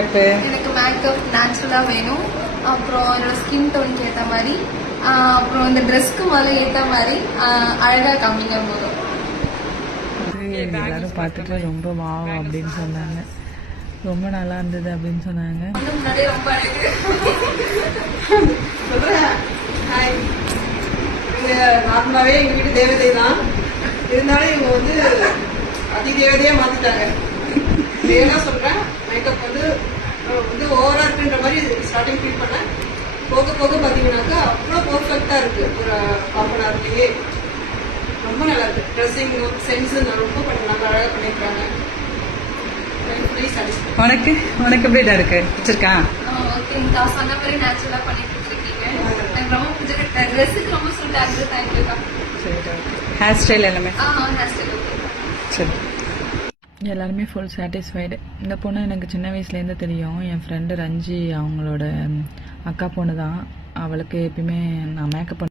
எனக்கு மேக்கப் நேச்சுரலா வேணும். அப்புறம் என்னோட ஸ்கின் டோனுக்கு ஏற்ற மாதிரி, அப்புறம் இந்த ட்ரெஸ்க்கு மேலே ஏற்ற மாதிரி அழகா காமிங்க போதும். எல்லாரும் பார்த்துட்டு ரொம்ப வாவ் அப்படின்னு சொன்னாங்க. ரொம்ப நல்லா இருந்தது அப்படின்னு சொன்னாங்க. முன்னாடியே ரொம்ப அழகு நார்மலாவே எங்க வீட்டு தேவதை தான் இருந்தாலும் இவங்க வந்து அதி தேவதையா மாத்திட்டாங்க. ஏன்னா சொல்றேன், மேக்கப் வந்து ஓவரா இருக்குன்ற மாதிரி ஸ்டார்டிங் ஃபீல் பண்ணேன். போக போக பாத்தீங்கன்னாக்கா அவ்வளோ பர்ஃபெக்டா இருக்கு. ஒரு ஹாஃப் அன் ஹவர்லயே ரொம்ப நல்லா இருக்கு. ட்ரெஸ்ஸிங் சென்ஸ் ரொம்ப நல்லா அழகா பண்ணிருக்காங்க. உனக்கு எப்படிடா இருக்கு? பிடிச்சிருக்கா? ஓகேங்கக்கா, சொன்ன மாதிரி நேச்சுரலா பண்ணிட்டு இருக்கீங்க. எனக்கு ரொம்ப பிடிச்சிருக்கு. ட்ரெஸ்ஸுக்கு ரொம்ப சூட் ஆகுது. தேங்க்யூக்கா. சரி, ஓகே. ஹேர் ஸ்டைல் எல்லாமே ஹேர் ஸ்டைல் ஓகே. சரி, எல்லாருமே ஃபுல் சாட்டிஸ்ஃபைடு. இந்த பொண்ணு எனக்கு சின்ன வயசுலேருந்து தெரியும். என் ஃப்ரெண்டு ரஞ்சி அவங்களோட அக்கா பொண்ணு தான். அவளுக்கு எப்பயுமே நான் மேக்கப்